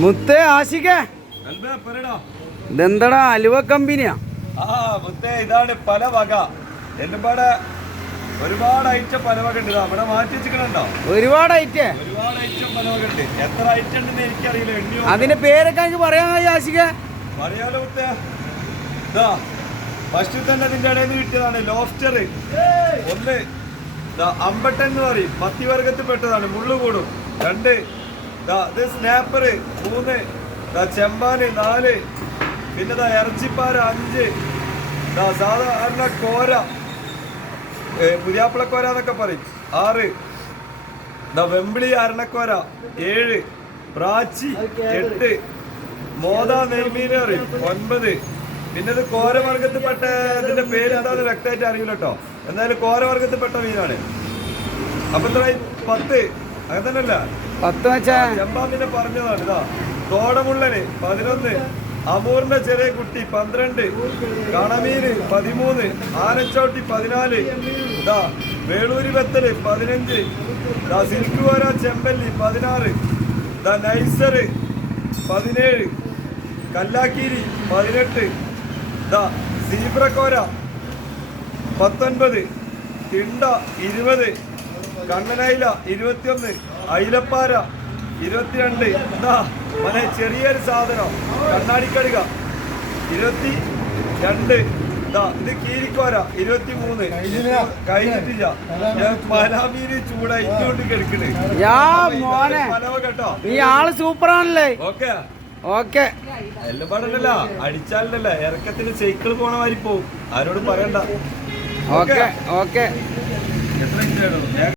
മുത്തേ ആശിക്കേ ഇതെന്താടാ അലുവ കമ്പനിയാ? ഇതാണ് പല വക. എന്റെ പാടെ ഒരുപാട് ഐറ്റം പല വക ഉണ്ട്. ഇവിടെ മാറ്റി വെച്ചിട്ടുണ്ടോ? ഒരുപാട് ഐറ്റം പല വക ഉണ്ട്. എത്ര ഐറ്റം ഉണ്ടെന്ന് എനിക്കറിയില്ല. അതിന്റെ പേരൊക്കെ എനിക്ക് പറയാൻ ആശിക്ക പറയാലോ മുത്തേ. ഇതാ ഫസ്റ്റ് തന്നെ ഇതിന്റെ ഇടയിൽ നിന്ന് കിട്ടിയതാണ് ലോബ്സ്റ്റർ. ഒന്ന് അമ്പട്ടൻ എന്ന് പറയും, മത്തിവർഗത്തിൽ പെട്ടതാണ്, മുള്ളു കൂടും. 2 ഇത് സ്നാപ്പർ. 3 ചെമ്പാന്. 4 പിന്നെ ഇറച്ചിപ്പാര. 5 സാധാരണ കോര, പുതിയാപ്പിളക്കോര എന്നൊക്കെ പറയും. 6 വെമ്പിളി അരണക്കോര. 7 പ്രാച്ചി. 8 മോദ നെയ്മീൻ പറയും. 9 പിന്നെ ഇത് കോരവർഗത്തിൽപ്പെട്ട, ഇതിന്റെ പേര് എന്താണെന്ന് വ്യക്തമായിട്ട് അറിയില്ല കേട്ടോ. എന്തായാലും കോരവർഗത്തിൽപ്പെട്ട മീനാണ്. അപ്പൊ എത്ര? 10. അങ്ങനെ തന്നെയല്ല, 10 ചെമ്പാ പിന്നെ പറഞ്ഞതാണ്. ഇതാ തോടമുള്ളന് 11, അമൂറിന്റെ ചെറിയ കുട്ടി 12, കണമീന് 13, ആനച്ചോട്ടി 14, ഇതാ വേളൂരി വെത്തല് 15, ഇതാ സിൽക്ക് കോര ചെമ്പല്ലി 16, ഇതാ നൈസർ 17, കല്ലാക്കീരി 18, ഇതാ സീബ്രക്കോര 19, തിണ്ട 20, കണ്ണനയില 21, അയിലപ്പാര 22, ഇതാ മനെ ചെറിയൊരു സാധനം കണ്ണാടിക്കടുക 22, ഇതാ ഇത് കീരിക്കോര 23. കഴിഞ്ഞിട്ടില്ല, പലാമീന് ചൂടായി ഇങ്ങോട്ട് കിടക്കണേ. കേട്ടോ ഈ ആള് സൂപ്പറാണല്ലേ. ഓക്കെ ഓക്കെ എല്ലാം പാടല്ല, അടിച്ചാലല്ല ഇറക്കത്തിന് സൈക്കിൾ പോണ മാതിരി പോവും. ആരോടും പറയണ്ട. Okay okay. എത്ര